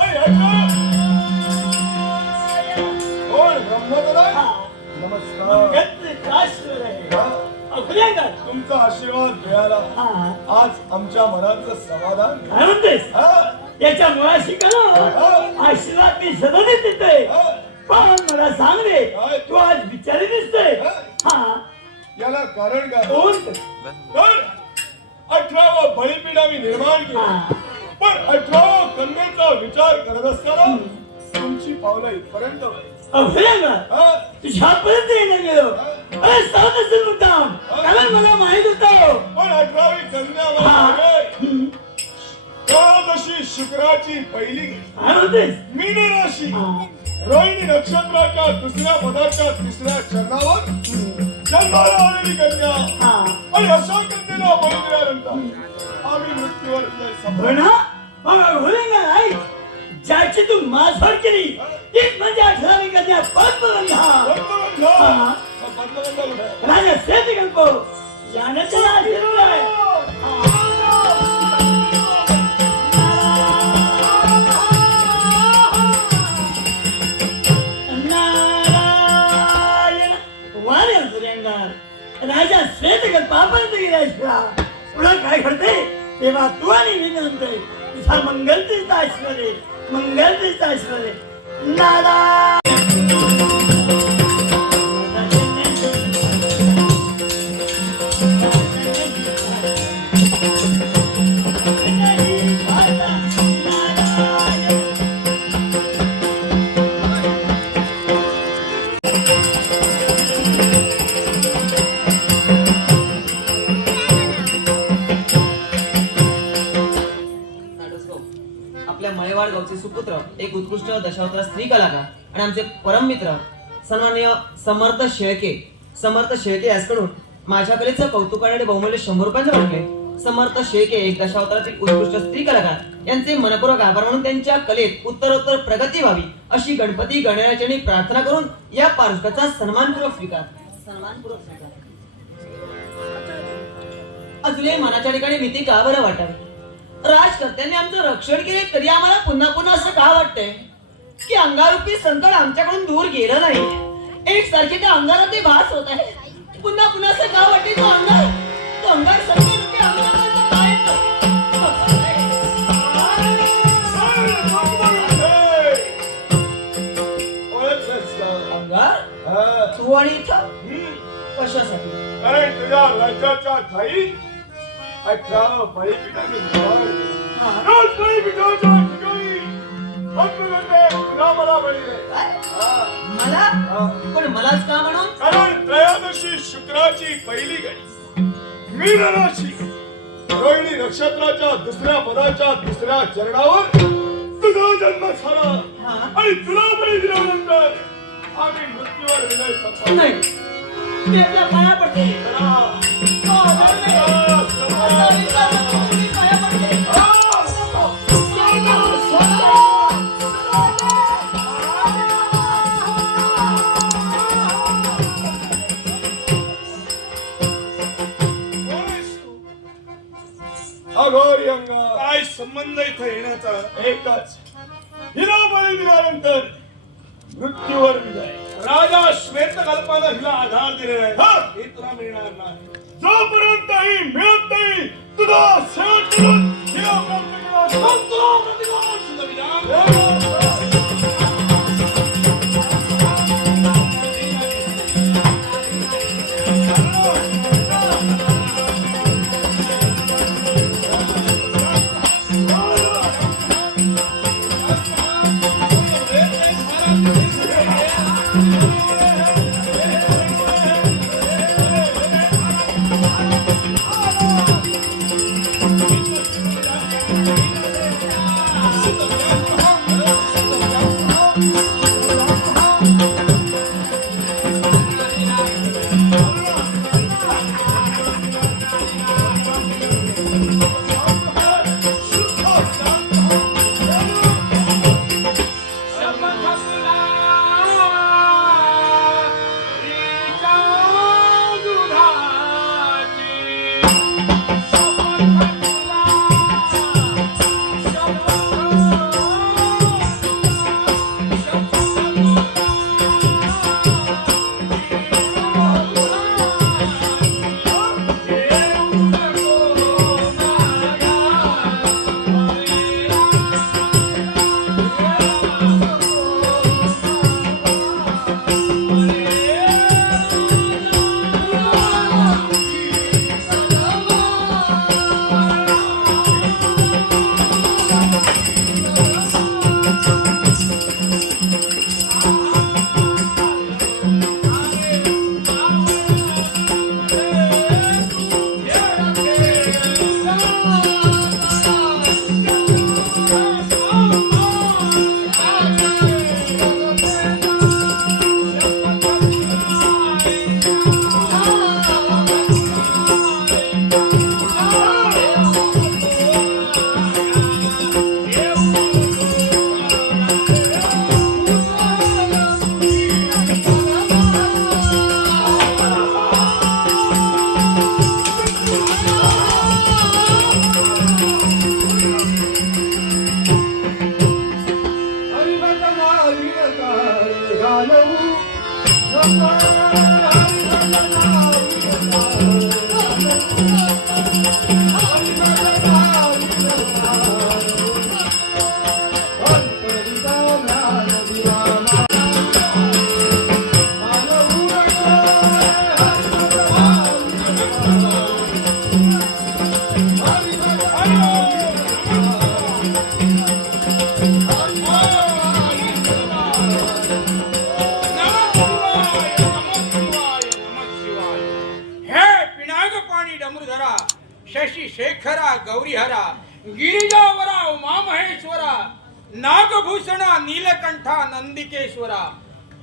अठरा कोण? ब्रह्मदरा नमस्कार. हा, काय तुमचा आशीर्वाद मिळाला. आज आमच्या मनाचं समाधान. याच्या मुळाशी का हा, आशीर्वाद मी सदन देतोय. हा. पण मला सांग रे? तू आज बिचारी दिसतोय. हा? याला कारण काय? अठरावं बळीपीठ आम्ही निर्माण केलं. पण अठरावं कन्येचा विचार करत असताना तुमची पावलं इथपर्यंत वळली. अभयंगा? तुझ्यापर्यंत येणं गेलो. अरे सांगत असेल मुद्दाम कारण मला माहीत होतं. पण अठरावी कन्या काळदशी शुक्राची पहिली मीन राशी. रोहिणी नक्षत्राच्या दुसऱ्या पदाच्या तिसऱ्या चरणावर जन्माला आलेली कन्या. हा. आणि अशा कन्येला बळी दिल्यानंतर आम्ही मृत्यूवर हा, नाही ज्याची तू मासवाड केली तीच म्हणजे अठरावी कन्या पद्मगंधा. हा. राजा श्वेत गणपो याने त्याला आशीर्वाद काय घडते तेव्हा तू आणि मी म्हणतोय तुझा मंगल तीर्थ आशीर्वाद आहे. मंगल तीर्थ आशीर्वाद आहे. thank you एक दशावतार स्त्री कलाकार आणि आमचे परम मित्र सन्माननीय समर्थ शेळके. समर्थ शेळके याचकडून माझ्या कलेचं कौतुकाने आणि बहुमूल्य शंभर रुपयांचे वाटले समर्थ शेळके एक दशावतारातील उत्कृष्ट स्त्री कलाकार. यांचे मनपूर्वक आभार म्हणून त्यांच्या कलेत उत्तरोत्तर प्रगती व्हावी अशी गणपती गणराजांनी प्रार्थना करून या पार्श्वाचा सन्मानपूर्वक स्वीकार. सन्मानपूर्वक स्वीकार. अजूनही मनाच्या ठिकाणी भीती का बरं वाटावी? राजकर्त्यांनी आमचं रक्षण केले तरी आम्हाला पुन्हा पुन्हा असं का वाटतंय? की अंगारूपी संकट आमच्याकडून दूर गेलं नाही एक सारखे त्या अंगारात ते भास होत आहे पुन्हा पुन्हा असं का वाटते तो अंगार तो अंगार. तू आणि इथं. कशासाठी कारण तुझ्या राज्याच्या ठाई अठरा. हा. रोज बळीपीठाच्या ठिकाणी पण मलाच का म्हणून? कारण त्रयोदशी शुक्राची पहिली गणी मीन राशी रोहिणी नक्षत्राच्या दुसऱ्या पदाच्या दुसऱ्या चरणावर तुझा जन्म झाला. आणि तुला बळी दिल्यानंतर आम्ही मृत्यूवर विजय मी पाया पडते अंग काय संबंध इथं येण्याचा? एकच. हिला बळी दिल्यानंतर मृत्यूवर विजय. राजा श्वेत कल्पानं हिला आधार दिलेला आहे. हा. हे तुला मिळणार नाही. जोपर्यंत ही मिळत नाही तुझा शेवट करून हिला प्राप्त केला संतो प्रतिगोष सुदविराम. हे गौरीहरा गिरिजावरा उमा महेश्वरा नागभूषणा नीलकंठा नंदिकेश्वरा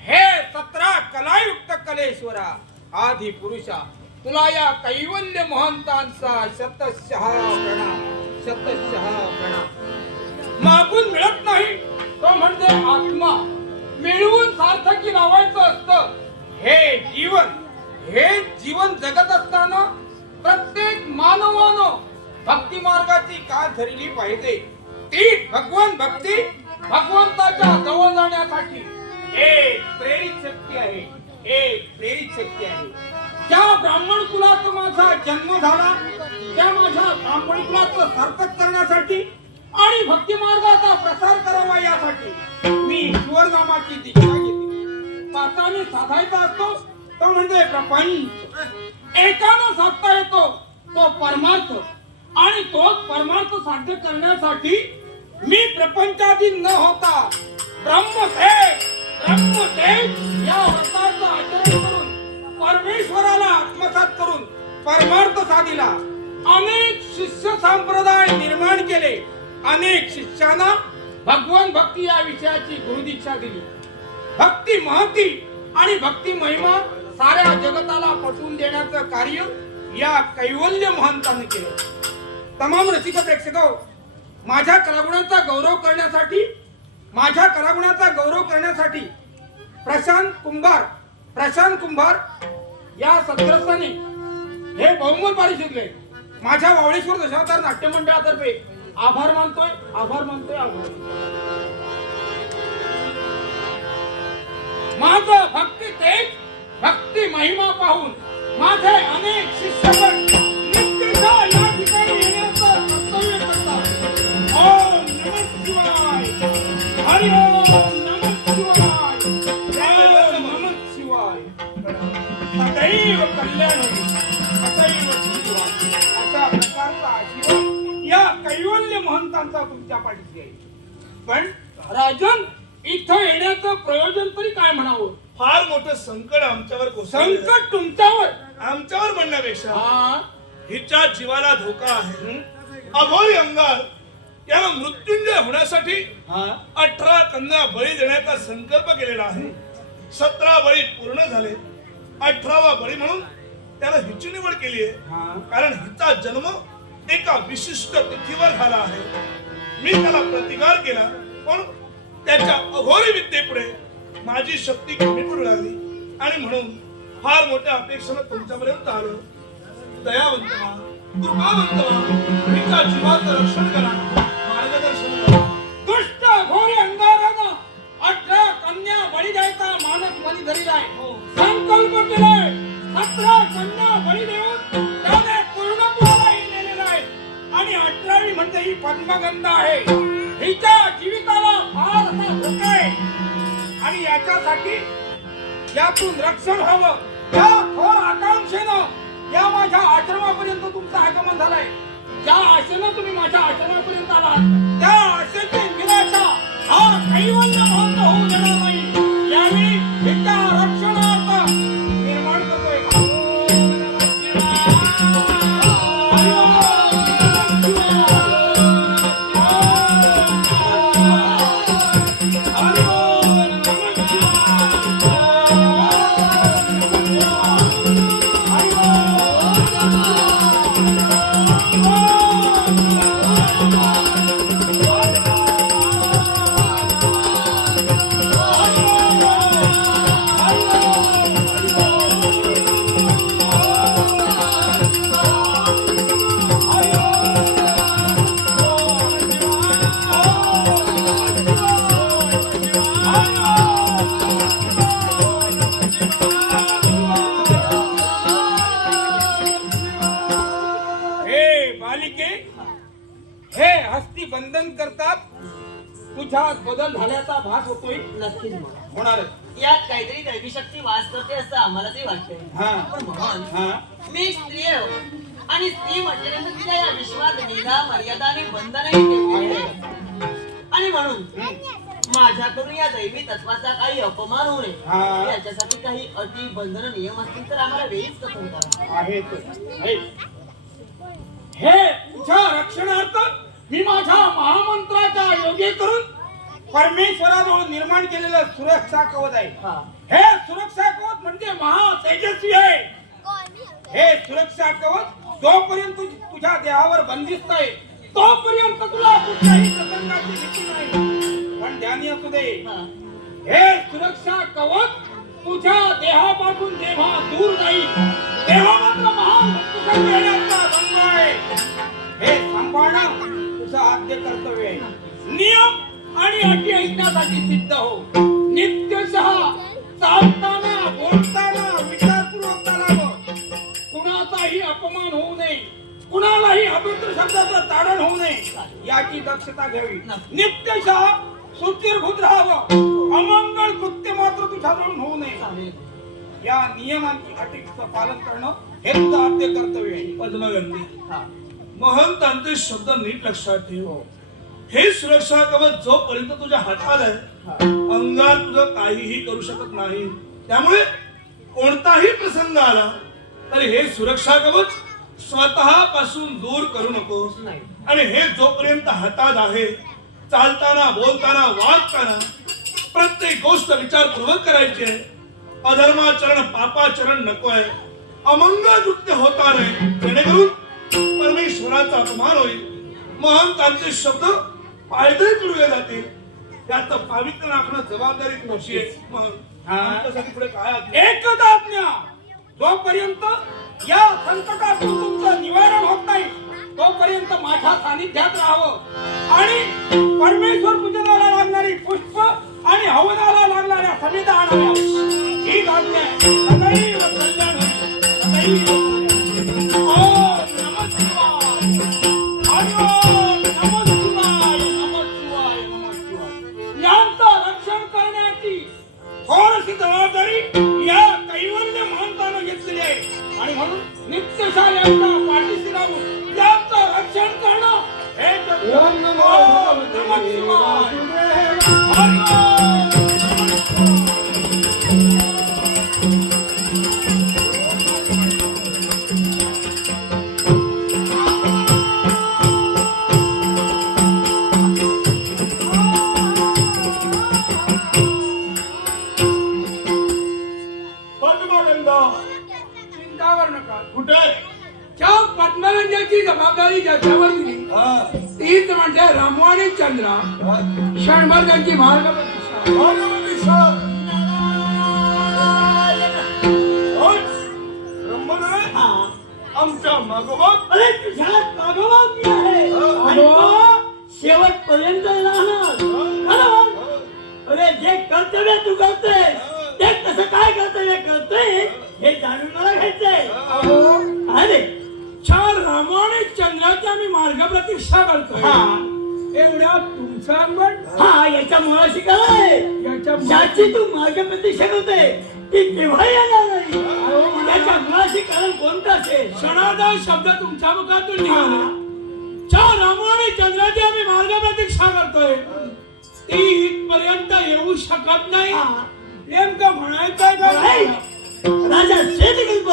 हे सतरा कलायुक्त कलेश्वरा आधी पुरुषा तुला या कैवल्य महंतांचा शतशहा प्रणाम शतशहा प्रणाम. मागून मिळत नाही तो म्हणजे आत्मा. मिळवून सार्थकी लावायचं असतं. हे जीवन हे जीवन जगत असताना प्रत्येक मानवानं भक्ती मार्गाची का धरली पाहिजे. ती भगवान भक्ती भगवंताच्या जवळ जाण्यासाठी. एक प्रेरित शक्ती आहे. एक प्रेरित शक्ती आहे. ज्या ब्राह्मण कुलात माझा जन्म झाला त्या माझ्या ब्राह्मण कुलाचं सार्थक करण्यासाठी आणि भक्ती मार्गाचा प्रसार करावा यासाठी मी ईश्वर नामाची दीक्षा घेतली साताने साधायचा असतो तो म्हणजे प्रपंच. एकानं साधता येतो तो परमार्थ. आणि तोच परमार्थ साध्य करण्यासाठी मी प्रपंचाधीन न होता ब्रह्मदेव ब्रह्मदेव या व्रताचं आचरण करून परमेश्वराला आत्मसात करून परमार्थ साधिला अनेक शिष्य संप्रदाय निर्माण केले. अनेक शिष्यांना भगवान भक्ती या विषयाची गुरुदीक्षा दिली. भक्ती महती आणि भक्ती महिमा साऱ्या जगताला पटवून देण्याचं कार्य या कैवल्य महंतांनी केलं. तमाम रसिक प्रेक्षक माझ्या कलागुणांचा गौरव करण्यासाठी माझ्या कलागुणाचा गौरव करण्यासाठी प्रशांत कुंभार प्रशांत कुंभार या सदग्रस्ताने हे बहुमत पारितोषिक दिले माझ्या वावळेश्वर दशावतार नाट्य मंडळातर्फे आभार मानतोय आभार मानतोय आभार माझ भक्ती तेज भक्ती महिमा पाहून माझे अनेक शिष्यगण नित्यशा या ठिकाणी महंतांचा तुमच्या पाठीशी आहे पण राजन इथं येण्याचं प्रयोजन तरी काय म्हणावं? फार मोठं संकट आमच्यावर. संकट तुमच्यावर? आमच्यावर म्हणण्यापेक्षा हा. हिच्या जीवाला धोका आहे. अघोरी अंगार याला मृत्युंजय होण्यासाठी अठरा कन्या बळी देण्याचा संकल्प केलेला आहे. सतरा बळी पूर्ण झाले. अठरावा बळी म्हणून त्याला हिची निवड केली आहे. कारण हिचा जन्म एका विशिष्ट तिथीवर झाला आहे. मी त्याला प्रतिकार केला पण त्याच्या अघोरी विद्येपुढे माझी शक्ती कमी पडू लागली. आणि म्हणून फार मोठ्या अपेक्षेनं तुमच्यापर्यंत आलो. दयावंत कृपावंत हिच्या जीवाचं रक्षण करा. मानस आहे संकल्प केलाय. अठरा कन्या बळी देऊन त्याने पूर्णत्वालाही नेलेला आहे. आणि अठरावी म्हणजे ही पद्मगंधा आहे. हिच्या जीविताला फार असा धोका आहे. आणि याच्यासाठी यातून रक्षण व्हावं या थोर आकांक्षेनं या माझ्या आश्रमापर्यंत तुमचं आगमन झालंय. ज्या आशेनं तुम्ही माझ्या आश्रमापर्यंत आलात त्या आशेची निराशा हा कैवल्य महत्त्व होऊ देणार नाही. असं हा. पण मोहन मी एक स्त्री आहे. आणि स्त्री म्हटल्यानंतर या विश्वात निधा मर्यादा आणि बंधनही. आणि म्हणून माझ्याकडून या दैवी तत्वाचा काही अपमान होऊ हा. नये याच्यासाठी काही अटी बंधन नियम असतील तर आम्हाला वेळीच कथन करा. हे तुझ्या रक्षणार्थ मी माझ्या महामंत्राचा योग्य करून परमेश्वराजवळ निर्माण केलेलं सुरक्षा कवच आहे हा. सुरक्षा कवच म्हणजे महा तेजस्वी आहे. हे सुरक्षा कवच जोपर्यंत तुझ्या देहावर बंदिस्त आहे तोपर्यंत तुला कुठल्याही प्रसंगाची भीती नाही. पण ध्यानी असू दे. हा. सुरक्षा कवच तुझ्या देहापासून जेव्हा दूर जाईल तेव्हा मात्र महान रंग आहे. हे सांभाळणं तुझं आद्य कर्तव्य आहे. नियम आणि अटी ऐकण्यासाठी सिद्ध हो. नित्यशः चालताना बोलताना विचारपूर्वक चालावं. कुणाचाही अपमान होऊ नये. कुणालाही अभद्र शब्दाचं ताडण होऊ नये. याची दक्षता घ्यावी. नित्यशः राहावं. अमंगळ कृत्य मात्र तुझ्याजवळून होऊ नये. या नियमांची अटीचं पालन करणं हे तुझं आद्य कर्तव्य आहे. पद्मगंधी. महंतांचे शब्द नीट लक्षात ठेव. हे सुरक्षा कवच जोपर्यंत तुझ्या हातात आहे अंगात तुझं काहीही करू शकत नाही. त्यामुळे कोणताही प्रसंग आला तरी हे सुरक्षा कवच स्वतः पासून दूर करू नकोस. आणि हे जोपर्यंत हातात आहे चालताना बोलताना वागताना प्रत्येक गोष्ट विचारपूर्वक करायची आहे. अधर्माचरण पापाचरण नको आहे. अमंगळ कृत्य होता नाही. जेणेकरून परमेश्वराचा अपमान होईल. महंतांचे शब्द पायदळी तुडले जातील. त्याचं पावित्र्य राखणं जबाबदारी तुमची आहे पुढे काय? एकच आज्ञा जोपर्यंत या संकटातून तुमचं निवारण होत नाही तोपर्यंत माझ्या सानिध्यात राहावं आणि परमेश्वर पूजनाला लागणारी पुष्प आणि हवनाला लागणाऱ्या समिधा आणाव्या ही आज्ञा. सदैव कल्याण. सदैव आहे. आणि म्हणून नित्यशा यांच्या पाठीशी राहून त्यांचं रक्षण करणं हे नमो ओम नमः शिवाय. जबाबदारी ज्याच्यावर दिली. हा, तीच म्हणजे रामवाणी चंद्रा. हा. क्षणभर त्यांची मार्ग प्रतिष्ठा. भगवती सर. होय. ब्रह्मदेव, हा. आमच्या मागोमाग. अरे तुझ्यात मागोवा मी आहे. आणि तो शेवटपर्यंत राहणार? अरे जे कर्तव्य तू करतोय ते कसं काय कर्तव्य करतोय हे. जाणून मला घ्यायचंय. अरे चार रामाने चंद्राची आम्ही मार्ग प्रतीक्षा करतोय. हा. एवढ्या तुमचं अंगण? हा याच्या मुळाशी काय याच्या ज्याची तू मार्ग प्रतीक्षा करतोय ती केव्हा येणार नाही. त्याच्या मुळाशी कारण कोणतं असेल? क्षणार्धात शब्द तुमच्या मुखातून निघाले. चार रामाने चंद्राची आम्ही मार्ग प्रतीक्षा करतोय. ती इथपर्यंत येऊ शकत नाही. नेमकं म्हणायचंय नाही. काय राजा श्वेतकल्प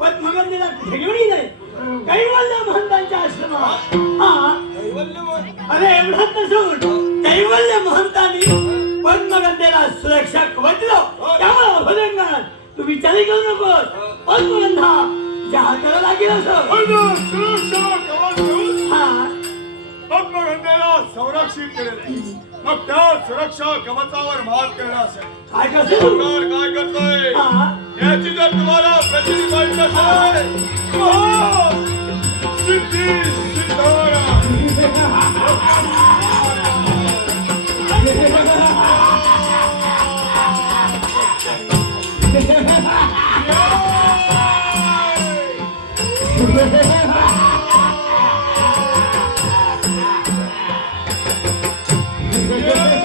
पद्मगंधीला कुठे घेऊन गेले कैवल्य महंतांच्या आश्रमात. हा. अरे एवढाच नसून कैवल्य महंतांनी पद्मगंधेला सुरक्षा कवच दिलं त्यामुळे अभदंगात तू विचारही करू नकोस. पद्मगंधा ज्या हाताला लागेल असं. सुरक्षा कवच देऊन हा. पद्मगंधेला संरक्षित आहे. मग त्या सुरक्षा कवचावर मात करण्यासाठी. काय कसं सरकार काय करतोय? हा. याची जर तुम्हाला प्रचिती माहित असेल सिद्धी Yeah!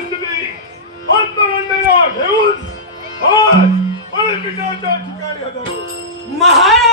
आत्मगंधेला घेऊन आज बलिपीठाच्या ठिकाणी हजर महाराज!